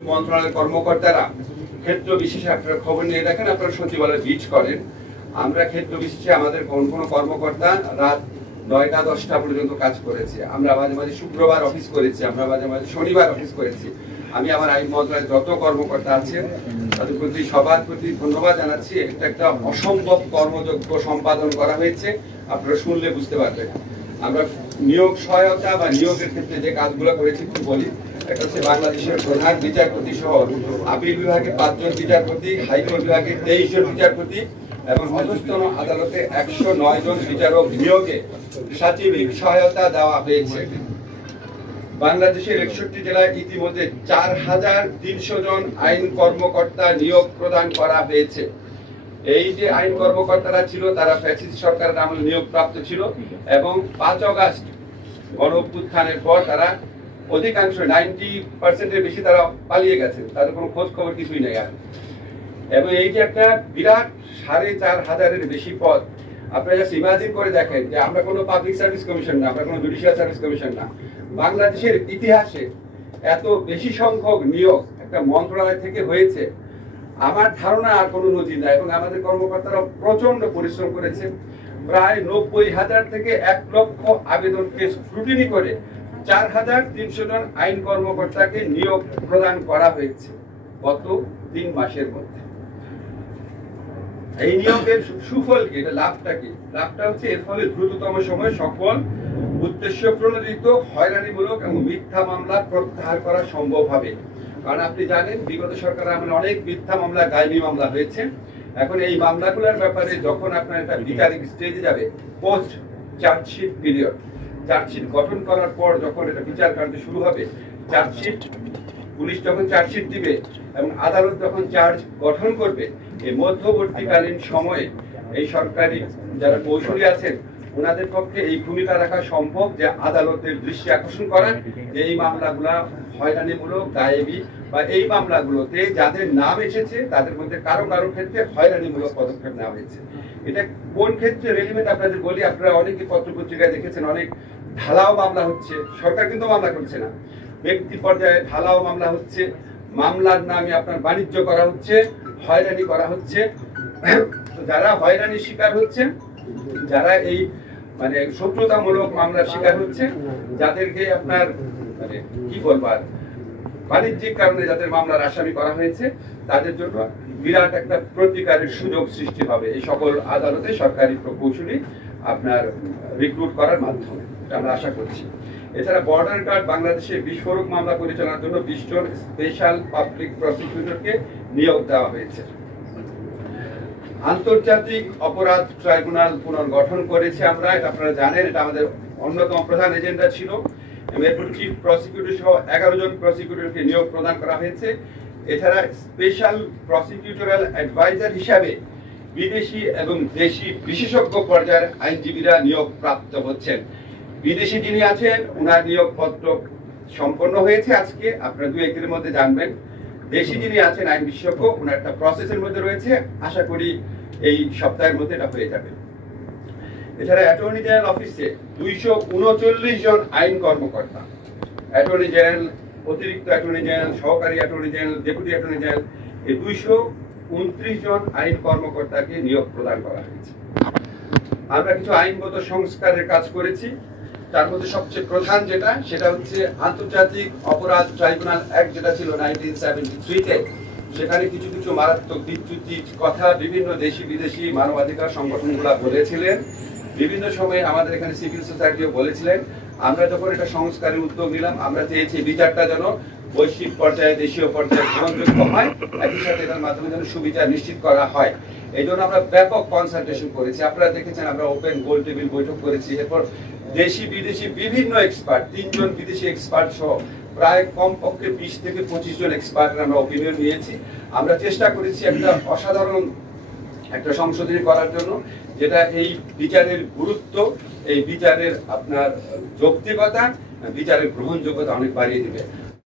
মন্ত্রণালয়ের কর্মকর্তারা ক্ষেত্র বিশেষে আপনারা খবর নিয়ে দেখেন, আপনারা সচিবালয়ে বিচ করেন। আমরা ক্ষেত্র বিশেষে আমাদের কোন কর্মকর্তা রাত 9টা 10টা পর্যন্ত কাজ করেছে। আমরা মাঝে মাঝে শুক্রবার অফিস করেছি, আমরা মাঝে মাঝে শনিবার অফিস করেছি। আমি আমার আইন মন্ত্রণালয়ের যত কর্মকর্তা আছেন তাদের প্রতি সবার প্রতি ধন্যবাদ জানাচ্ছি। এটা একটা অসম্ভব কর্মযজ্ঞ সম্পাদন করা হয়েছে, আপনারা শুনলে বুঝতে পারবেন। আমরা নিয়োগ সহায়তা বা নিয়োগের ক্ষেত্রে যে কাজগুলো করেছি একটু বলি। একটা হচ্ছে বাংলাদেশের প্রধান বিচারপতি সহ আপিল বিভাগে 5 জন বিচারপতি, হাইকোর্ট বিভাগে 23 জন বিচারপতি এবং অধস্তন আদালতে 109 জন বিচারক নিয়োগে সাচিবিক সহায়তা দেওয়া হয়েছে। বাংলাদেশের 61 জেলায় ইতিমধ্যে 4300 জন আইন কর্মকর্তা নিয়োগ প্রদান করা হয়েছে। এই যে আইন কর্মকর্তারা ছিল তারা ফ্যাসিস্ট সরকারের আমলে নিয়োগ প্রাপ্ত ছিল এবং 5 আগস্ট গণ অভ্যুত্থানের পর তারা অধিকাংশ 90% বেশি তারা পালিয়ে গেছে, তাদের কোনো খোঁজ খবর কিছুই নেই আর। এবং এই যে একটা বিরাট 4500-এর বেশি পদ, আপনারা জাস্ট ইমাজিন করে দেখেন যে আমরা কোনো পাবলিক সার্ভিস কমিশন না, আমরা কোনো জুডিশিয়াল সার্ভিস কমিশন না। বাংলাদেশের ইতিহাসে এত বেশি সংখ্যক নিয়োগ একটা মন্ত্রণালয় থেকে হয়েছে আমার ধারণা আর কোনো নজির নাই। এবং আমাদের কর্মকর্তারা প্রচন্ড পরিশ্রম করেছে। প্রায় 90,000 থেকে 1 লক্ষ আবেদনকে স্ক্রুটিনি করে 4300 জন আইন কর্মকর্তাকে নিয়োগ প্রদান করা হয়েছে গত 3 মাসের মধ্যে। এই নিয়োগের সুফল কি, এটা লাভটা কি? লাভটা হচ্ছে এর ফলে দ্রুততম সময়ে সকল উদ্দেশ্য প্রণোদিত হয়রানিমূলক এবং মিথ্যা মামলা প্রত্যাহার করা সম্ভব হবে। কারণ আপনি জানেন বিগত সরকারের আমলে অনেক মিথ্যা মামলা, গায়েবী মামলা হয়েছে। এখন এই মামলাগুলোর ব্যাপারে যখন আপনার একটা বিচারিক স্টেজে যাবে, পোস্ট চার্জশিট পিরিয়ড, চার্জশিট গঠন করার পর যখন এটা বিচার কার্য শুরু হবে, চার্জশিট পুলিশ যখন চার্জশিট দিবে এবং আদালত যখন চার্জ গঠন করবে, এই মধ্যবর্তীকালীন সময়ে এই সরকারি যারা কৌশলী আছেন ওনাদের পক্ষে এই ভূমিকা রাখা সম্ভব যে আদালতের দৃষ্টি আকর্ষণ করা যে এই মামলাগুলা হয়রানিমূলক, গায়েবী বা এই মামলাগুলোতে যাদের নাম এসেছে তাদের মধ্যে কারো কারো ক্ষেত্রে হয়রানিমূলক পদক্ষেপ নেওয়া হয়েছে। এটা কোন ক্ষেত্রে রেলিভেন্ট আপনাদের বলি, আপনারা অনেকে পত্র পত্রিকায় দেখেছেন অনেক ঢালাও মামলা হচ্ছে, সরকার কিন্তু মামলা করছে না, ব্যক্তি পর্যায়ে ঢালাও মামলা হচ্ছে, মামলার নামে আপনার বাণিজ্য করা হচ্ছে, হয়রানি করা হচ্ছে। যারা হয়রানির শিকার হচ্ছে, যারা এই মানে শত্রুতামূলক মামলার শিকার হচ্ছে, যাদেরকে আপনার মানে কি বলবার বাণিজ্যিক কারণে যাদের মামলার আসামি করা হয়েছে, তাদের জন্য বিরাট একটা প্রতিকারের সুযোগ সৃষ্টি হবে এই সকল আদালতে সরকারি প্রকৌশলী আপনার রিক্রুট করার মাধ্যমে, আমরা আশা করছি। এছাড়া বর্ডার গার্ড বাংলাদেশে বিস্ফোরক মামলা পরিচালনার জন্য 20 জন স্পেশাল পাবলিক প্রসিকিউটরকে নিয়োগ দেওয়া হয়েছে। আন্তর্জাতিক অপরাধ ট্রাইব্যুনাল পুনর্গঠন করেছে আমরা, এটা আপনারা জানেন, এটা আমাদের অন্যতম প্রধান এজেন্ডা ছিল। এরপর চিফ প্রসিকিউটর সহ 11 জন প্রসিকিউটরকে নিয়োগ প্রদান করা হয়েছে। এছাড়া স্পেশাল প্রসিকিউটরাল অ্যাডভাইজার হিসাবে বিদেশি এবং দেশি বিশেষজ্ঞ পর্যায়ের আইনজীবীরা নিয়োগ প্রাপ্ত হচ্ছেন। বিদেশি যিনি আছেন ওনার নিয়োগপত্র সম্পন্ন হয়েছে আজকে, আপনারা 2-1 দিনের মধ্যে জানবেন। দেশি যিনি আছেন আইন বিশেষজ্ঞ, ওনার একটা প্রসেসের মধ্যে রয়েছে, আশা করি এই সপ্তাহের মধ্যে এটা হয়ে যাবে। এছাড়া অ্যাটর্নি জেনারেল অফিসে 239 জন আইন কর্মকর্তা, অ্যাটর্নি জেনারেল, অতিরিক্ত অ্যাটর্নি জেনারেল, সহকারী attorney general, deputy attorney general, এই 229 জন আইন কর্মকর্তাকে নিয়োগ প্রদান করা হয়েছে। আমরা কিছু আইনগত সংস্কারের কাজ করেছি, তার মধ্যে সবচেয়ে প্রধান যেটা সেটা হচ্ছে আন্তর্জাতিক অপরাধ ট্রাইব্যুনাল অ্যাক্ট যেটা ছিল 1973-তে, সেখানে কিছু কিছু মারাত্মক বিচ্যুতি কথা বিভিন্ন দেশি বিদেশি মানবাধিকার সংগঠনগুলো বলেছিলেন, বিভিন্ন সময়ে আমাদের এখানে সিভিল সোসাইটিও বলেছিলেন। আমরা যখন এটা সংস্কারের উদ্যোগ নিলাম, আমরা চেয়েছি বিচারটা যেন বৈশ্বিক পর্যায়ে, দেশীয় পর্যায়ে গ্রহণযোগ্য হয়, একই সাথে এটার মাধ্যমে যেন সুবিচার নিশ্চিত করা হয়। এই জন্য আমরা ব্যাপক কনসালটেশন করেছি, আপনারা দেখেছেন আমরা ওপেন গোল টেবিল বৈঠক করেছি। এরপর দেশি বিদেশি বিভিন্ন এক্সপার্ট, 3 জন বিদেশি এক্সপার্ট সহ প্রায় কমপক্ষে 20 থেকে 25 জন এক্সপার্টের আমরা ওপিনিয়ন নিয়েছি। আমরা চেষ্টা করেছি একটা অসাধারণ একটা সংশোধনী করার জন্য, যেটা এই বিচারের গুরুত্ব, এই বিচারের আপনার যৌক্তিকতা, বিচারের গ্রহণযোগ্যতা অনেক বাড়িয়ে দিবে।